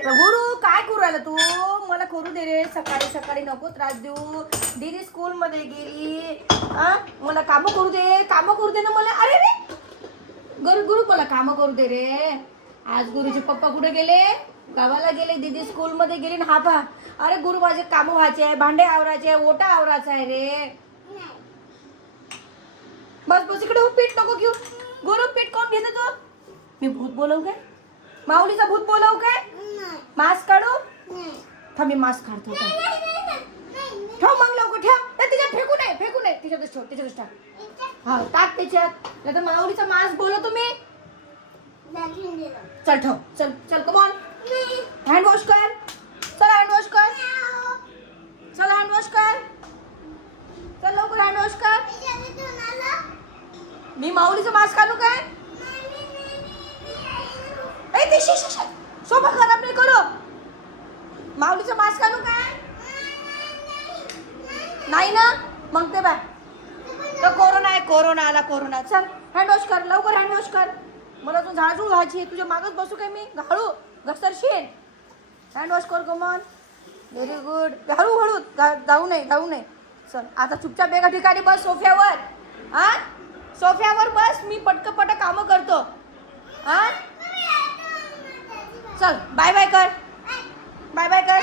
लेकरं. गुरु काय करू राहिला तू? मला करू दे रे. सकाळी सकाळी नको त्रास देऊ. दीदी स्कूल मध्ये गेली. मला काम करू दे. काम करू दे ना मला. अरे रे गुरु गुरु मला काम करू दे रे. आज गुरुचे पप्पा कुठे गेले? गावाला गेले. दीदी स्कूल मध्ये गेली ना. हा पहा. अरे गुरु माझे काम व्हायचे आहे. भांडे आवरायचे, ओटा आवरायचा आहे रे. बस बस इकडे पीठ नको घेऊ. गुरु पीठ कोण घेते तू? मी भूत बोलवू काय? माऊलीचा भूत बोलवू काय? मास्क काढू? थांब मी मास्क काढतो. ठेव मग लवकर ठेव. तिच्यात फेकू नये फेकू नये. तिच्यातच ठेव. तिच्यातच टाक. हा टाक त्याच्यात. नाही तर माऊलीचा मास्क बोलवतो मी. चल ठेव. चल चल कम ऑन. हँड वॉश कर. चल हँड वॉश कर. चल हँड वॉश कर. चल लवकर हँड वॉश कर. मी माऊलीचं मास्क आणू काय? शोभा खराब नाही करू. माऊलीचं मास्क आणू काय? नाही ना मग ते बाय. तर कोरोना आहे. कोरोना आला कोरोना. चल हँड वॉश कर लवकर. हँड वॉश कर. मला तू झाडू घालायची. तुझ्या मागच बसू काय मी? हळू घसरशील. हँड वॉश कर कमॉन. Very good. हळू हळू जाऊ नये जाऊ नये. चल आता चुपचाप एका ठिकाणी बस सोफ्यावर. सोफ्यावर बस. मी पटकन कामं करतो. चल बाय बाय कर. बाय बाय कर.